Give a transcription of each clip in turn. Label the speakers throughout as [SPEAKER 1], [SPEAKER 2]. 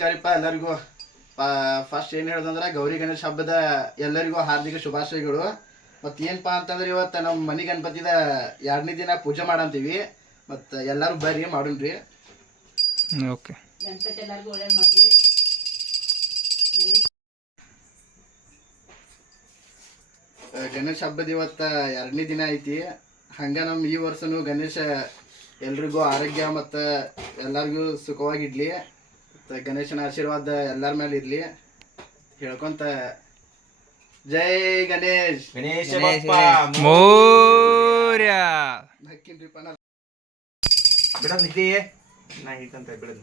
[SPEAKER 1] ಎಲ್ಲರಿಗೂ. ಫಸ್ಟ್ ಏನು ಹೇಳ್ದಂದ್ರೆ ಗೌರಿ ಗಣೇಶ ಹಬ್ಬದ ಎಲ್ಲರಿಗೂ ಹಾರ್ದಿಕ ಶುಭಾಶಯಗಳು. ಮತ್ತು ಏನಪ್ಪ ಅಂತಂದ್ರೆ ಇವತ್ತು ನಮ್ಮ ಮನೆ ಗಣಪತಿದ ಎರಡನೇ ದಿನ ಪೂಜೆ ಮಾಡಂತೀವಿ. ಮತ್ತು ಎಲ್ಲರೂ ಬರ್ರಿ ಮಾಡೋಣ್ರಿ.
[SPEAKER 2] ಓಕೆ.
[SPEAKER 3] ಗಣಪತಿ ಎಲ್ಲರಿಗೂ ಒಳ್ಳೇದು ಮಾಡಿ
[SPEAKER 1] ಗಣೇಶ ಹಬ್ಬದ ಇವತ್ತು ಎರಡನೇ ದಿನ ಐತಿ. ಹಂಗ ನಮ್ಮ ಈ ವರ್ಷನೂ ಗಣೇಶ ಎಲ್ರಿಗೂ ಆರೋಗ್ಯ ಮತ್ತು ಎಲ್ಲರಿಗೂ ಸುಖವಾಗಿಡ್ಲಿ. ಗಣೇಶನ ಆಶೀರ್ವಾದ ಎಲ್ಲರ ಮೇಲೆ ಇರಲಿ ಹೇಳ್ಕೊಂತ ಜೈ ಗಣೇಶ್
[SPEAKER 4] ಗಣೇಶ
[SPEAKER 2] ಮೋರ್ಯ
[SPEAKER 1] ನಕ್ಕಿನ್ರಿಪ್ಪ ನಾ
[SPEAKER 4] ಬಿಡೋದ್ ನಿದ್ದೆಯೇ ನಾ ಹಿಡ್ಕಂತ ಬಿಡೋದ್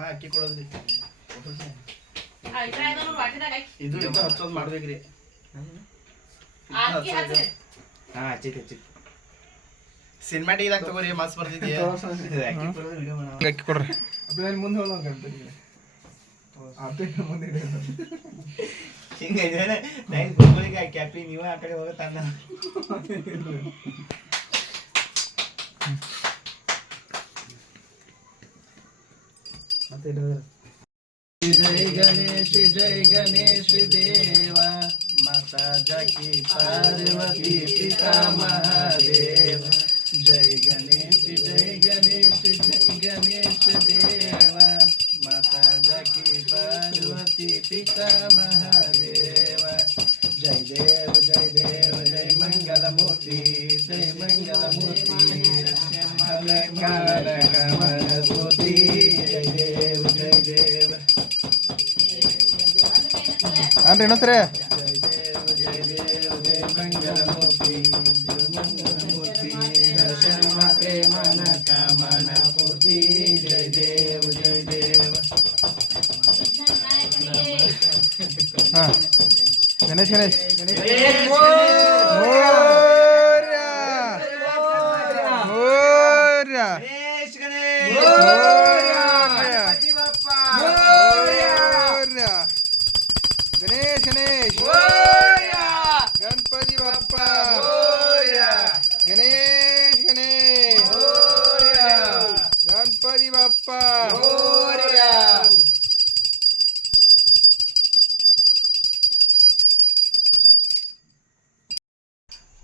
[SPEAKER 3] ಇದನ್ನು ಅಕ್ಕಿ ಹಾಕಿ
[SPEAKER 1] ಇದು ಇಂತ ಹಚ್ಚೋದು ಮಾಡ್ಬೇಕ್ರಿ.
[SPEAKER 4] ಹಾ ಹಚ್ಚೈತಿ ಹಚ್ಚೈತಿ
[SPEAKER 1] ಸಿನಿಮಾಟಿಕ್ ಇದಾಗ ತಗೋರಿ ಮಸ್ತ್ ಬರ್ತಿದ್ಯಾ
[SPEAKER 4] ಅಕ್ಕಿ
[SPEAKER 2] ಕೊಡ್ರಿ.
[SPEAKER 5] ಅಪ್ಪ ಮುಂದೆ ಹೋಗೋಣ ಗಣಪತಿಗೆ ಮುಂದೆ
[SPEAKER 4] ಹಿಂಗೆ ನೀವೇ ಆ ಕಡೆ श्री
[SPEAKER 1] जय गणेश जय गणेश देवा। माता जाकी पार्वती पिता महादेव। जय गणेश जय गणेश जय गणेश देवा। माता जाकी पार्वती पिता महादेव। जय देव जय देव, जय मंगल मूर्ति जय मंगल मूर्ति मंगलमूर्ति कमल
[SPEAKER 2] అంటే ಗಣೇಶ್ ಗಣೇಶ್
[SPEAKER 4] ಗಣೇಶ್
[SPEAKER 2] గణేష్ గణేష్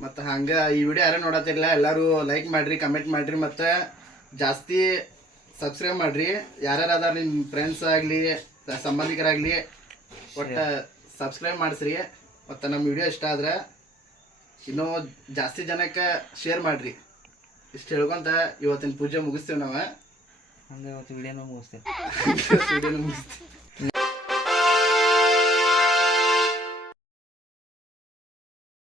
[SPEAKER 1] ಮತ್ತು ಹಂಗೆ ಈ ವಿಡಿಯೋ ಯಾರು ನೋಡತ್ತಿರಲ್ಲ ಎಲ್ಲರೂ ಲೈಕ್ ಮಾಡಿರಿ ಕಮೆಂಟ್ ಮಾಡಿರಿ ಮತ್ತು ಜಾಸ್ತಿ ಸಬ್ಸ್ಕ್ರೈಬ್ ಮಾಡಿರಿ. ಯಾರ್ಯಾರು ಅದಾರ ನಿಮ್ಮ ಫ್ರೆಂಡ್ಸ್ ಆಗಲಿ ಸಂಬಂಧಿಕರಾಗಲಿ ಒಟ್ಟು ಸಬ್ಸ್ಕ್ರೈಬ್ ಮಾಡಿಸ್ರಿ. ಮತ್ತು ನಮ್ಮ ವಿಡಿಯೋ ಇಷ್ಟ ಆದ್ರೆ ಇನ್ನೂ ಜಾಸ್ತಿ ಜನಕ್ಕೆ ಶೇರ್ ಮಾಡಿರಿ. ಇಷ್ಟು ಹೇಳ್ಕೊಂತ ಇವತ್ತಿನ ಪೂಜೆ ಮುಗಿಸ್ತೀವಿ ನಾವು.
[SPEAKER 4] ಹಂಗೆ ಇವತ್ತು ವಿಡಿಯೋನೂ ಮುಗಿಸ್ತೇವೆ.
[SPEAKER 1] ವಿಡಿಯೋನೂ ಮುಗಿಸ್ತೀವಿ.